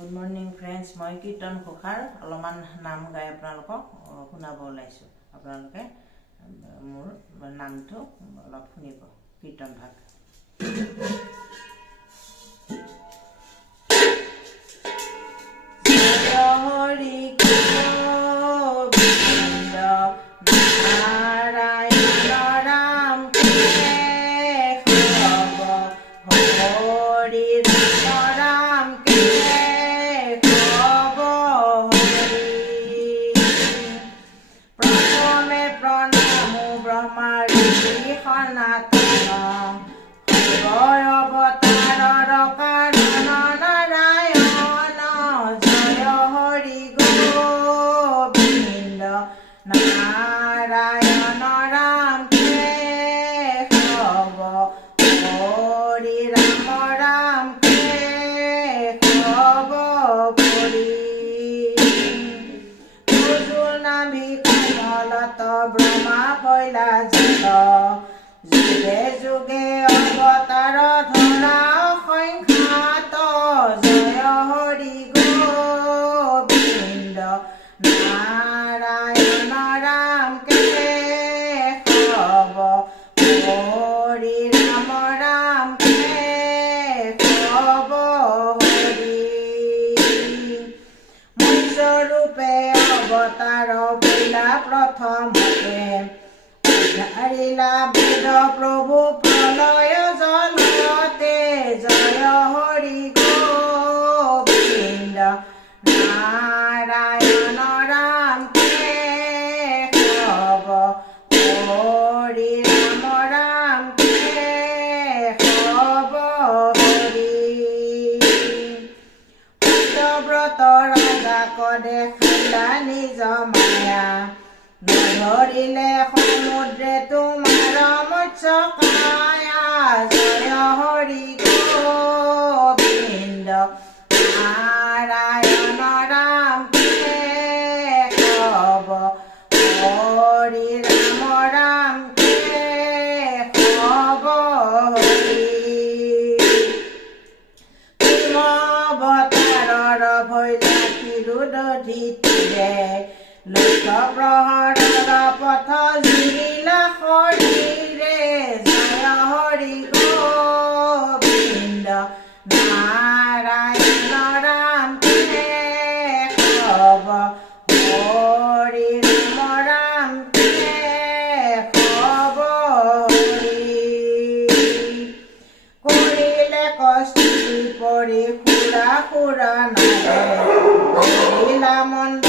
Good morning friends, মই কীৰ্তন ঘোষাৰ অলপমান নাম গাই আপোনালোকক শুনাব ওলাইছোঁ। আপোনালোকে মোৰ নামটো অলপ শুনিব কীৰ্তন ভাগ। হৰি গোবিন্দ নাৰায়ণ ৰাম কেশৱ হৰি ৰাম কেশৱ হৰি। প্ৰথমে প্ৰণামো ব্ৰহ্মা ঋষি সনাতন হৃদয় অৱতাৰৰ কাৰণ নাৰায়ণ। জয় হৰি গোবিন্দ নাৰায়ণ ৰাম কেশৱ হৰি ৰাম কেশৱ হৰি। নাভি কমলত ব্ৰহ্মা পৈলা জাত যুগে যুগে অৱতাৰ ধৰা অসংখ্যাত। জয় হৰি গোবিন্দ নাৰায়ণ ৰাম কেশৱ হৰি ৰাম কেশৱ হৰি। মৎস্যৰূপে অৱতাৰ পৈলা প্ৰথমতে ধাৰিলা বেদ প্ৰভু প্ৰলয় জলতে। জয় হৰি গোবিন্দ নাৰায়ণ ৰাম কেশৱ হৰি ৰাম কেশৱ হৰি। ব্ৰত ৰাজাক দেখাইলা নিজ মায়া নধৰিলে সমুদ্ৰে তোমাৰ মৎস্য কায়া। জয় হৰি গোবিন্দ নাৰায়ণ ৰাম কেশৱ হৰি ৰাম কেশৱ হৰি। অৱতাৰৰ ভৈলা ক্ষীৰোদধিৰে লোক প্ৰহৰৰ পথ জুৰিলা শৰীৰে। জয় হৰি গোবিন্দ নাৰায়ণ ৰাম কেশৱ হৰি ৰাম কেশৱ হৰি। কৰিলে কস্তুৰী পৰি সুৰা সুৰা নাৰে মন্দ